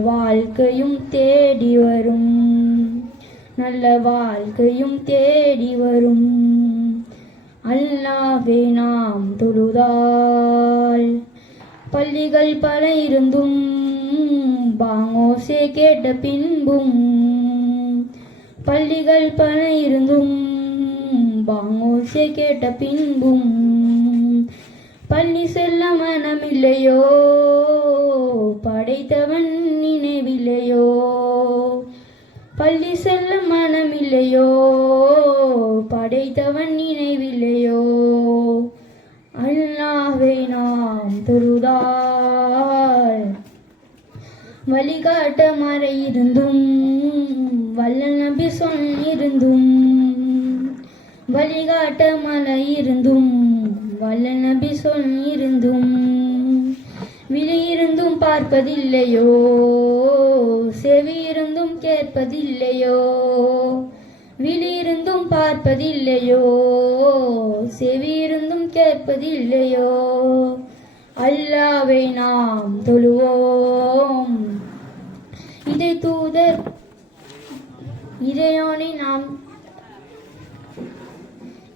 வாழ்க்கையும் தேடி வரும். நல்ல வாழ்க்கையும் தேடி வரும். அல்லாவே நாம் தொழுதால் பள்ளிகள் பல இருந்தும் பாங்கோசே கேட்ட பின்பும் பள்ளிகள் பல இருந்தும் பாங்கோசே கேட்ட பின்பும் பள்ளி செல்ல மனமில்லையோ? படைத்தவன் நினைவில்லையோ? பள்ளி செல்ல மனமில்லையோ? படைத்தவன் நினைவில்லையோ? அல்லாவை நாம் தொழுதால் வழிகாட்ட மறை இருந்தும் வல்ல நபி சொல்லிருந்தும் வழிகாட்ட மலை இருந்தும் வல்ல நபி சொல்லிருந்தும் விழியிருந்தும் பார்ப்பதில்லையோ? செவியிருந்தும் கேட்பதில்லையோ? விழியிருந்தும் பார்ப்பதில்லையோ? செவியிருந்தும் கேட்பதில்லையோ? அல்லாவை நாம் தொழுவோம். இதை தூதர் இறையானை நாம்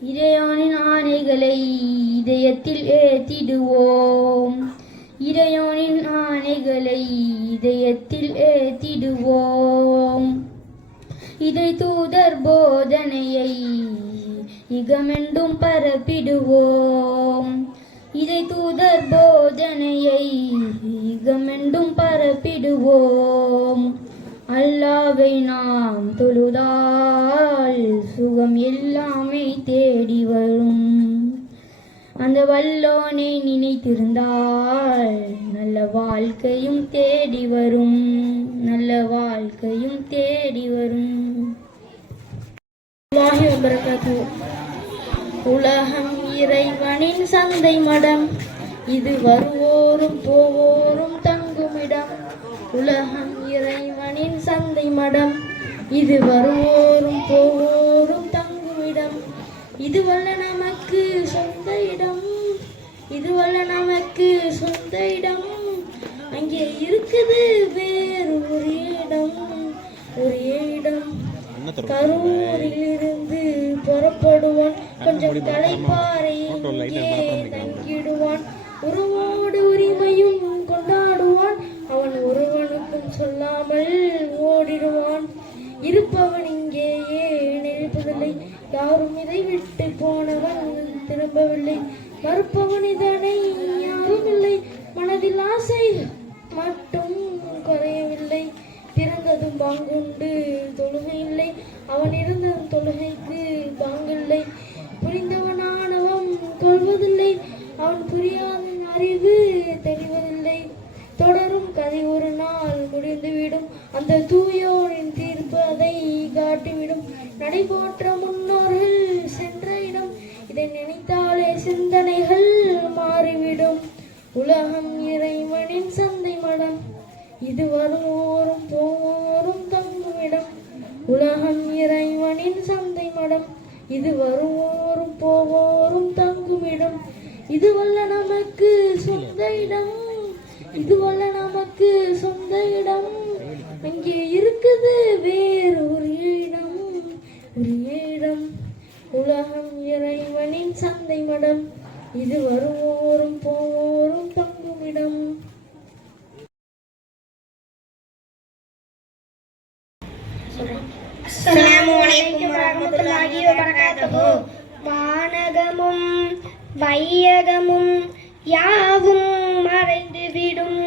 இறையானின் ஆணைகளை இதயத்தில் ஏத்திடுவோம். இறையோனின் ஆணைகளை இதயத்தில் ஏத்திடுவோம். இதை தூதர் போதனையை இகமெண்டும் பரப்பிடுவோம். இதை தூதர் போதனையை இகமெண்டும் பரப்பிடுவோம். அல்லாவை நாம் தொழுதால் சுகம் எல்லாமே தேடி வரும். அந்த வல்லோனை நினைத்திருந்தால் நல்ல வாழ்க்கையும் தேடி வரும். நல்ல வாழ்க்கையும் தேடி வரும். உலகம் இறைவனின் சந்தை மடம். இது வருவோரும் போவோரும் தங்குமிடம். உலகம் இறைவனின் சந்தை மடம். இது வருவோரும் போவோரும் இதுவல்ல நமக்கு சொந்த இடம். இதுவல்ல நமக்கு சொந்த இடம். அங்கே இருக்குது வேறு ஒரு இடம். ஒரு இடம். கரூரில் இருந்து புறப்படுவான். கொஞ்சம் தலைப்பாறை தங்கிடுவான். உறவோடு உரிமையும் மறுப்பவன் இதனை யாரும் இல்லை மனதில் ஆசை மட்டும் குறையவில்லை. பிறந்ததும் பாங்குண்டு தொழுகை இல்லை அவன் இருந்ததும் தொழுகைக்கு பாங்கில்லை புரிந்தவனானவன் கொள்வதில்லை. அவன் புரியாத அறிவு தெரிவதில்லை தொடரும் கதை ஒரு நாள் முடிந்துவிடும். அந்த தூயோரின் தீர்ப்பு அதை காட்டிவிடும். நடைபோற்ற முன் இதை நினைத்தாலே சிந்தனைகள் மாறிவிடும். உலகம் இறைவனின் சந்தை மடம். இது வருவோரும் போவோரும் தங்குமிடம். உலகம் இறைவனின் சந்தை மடம். இது வருவோரும் போவோரும் தங்குமிடம். இதுவல்ல நமக்கு சொந்த இடம். இதுவல்ல நமக்கு சொந்த இடம். இங்கே இருக்குது வேறு ஒரு இடம். ஒரு இடம். உலகம் இறைவனின் சந்தை மடம். இது வருவோரும் போவோரும் தங்குமிடம் வானகமும் வையகமும் யாவும் மறைந்துவிடும்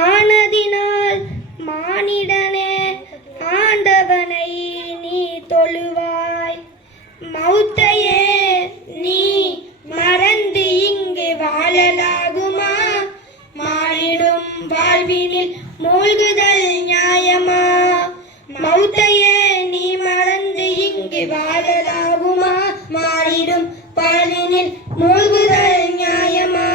ஆனதினால் மானிடனே ஆண்டவனை வாழலாகுமா? மாறிடும் பாலினில் மூழ்குதல் நியாயமா?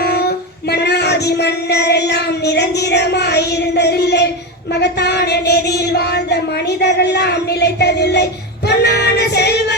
மன்னாதி மன்னர் எல்லாம் நிரந்தரமாயிருந்ததில்லை. மகத்தான நெறியில் வாழ்ந்த மனிதரெல்லாம் நிலைத்ததில்லை. பொன்னான செல்வ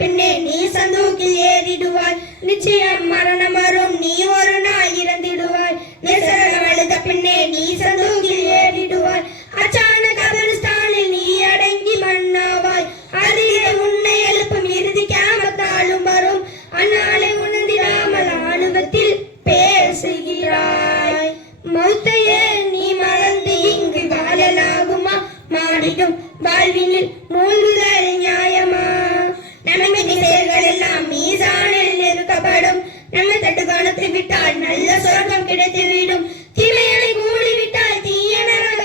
பின்னே நீ சந்தூக்கில் ஏறிடுவாய். நிச்சயம் மரணம் வரும் நீ ஒரு நாய் இறந்திடுவாய். நிசரணம் அழுத பின்னே நீ சந்தூக்கில் ஏறிடுவாய். அச்சான கபரிஸ்தானில் நீ அடங்கி மண்ணாவாய். அதிலே உன்னை எழுப்பும் இறுதி கேமத்தாலும் வரும். அந்நாளை உணர்ந்திடாமல் ஆணுவத்தில் பேசுகிறாய். மௌத்தையே நீ மறந்து இங்கு காலலாகுமா மாறிடும் வாழ்வினில் மூழ்குதல் கிடைத்துவிடும் தீமைகளை மூடிவிட்டால் தீய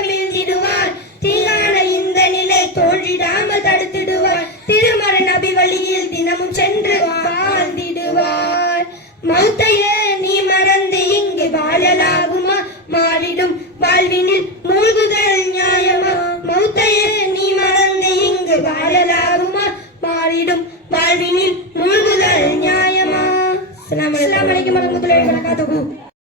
வீழ்ந்திடுவார். தீங்கான இந்த நிலை தோன்றிடாமல் தடுத்திடுவார். திருமற நபி வழியில் தினமும் சென்று வாழ்ந்திடுவார். மௌத்தையே நீ மறந்து இங்கு வாழலாகுமா? மாறிடும் வாழ்வினில் மூழ்கு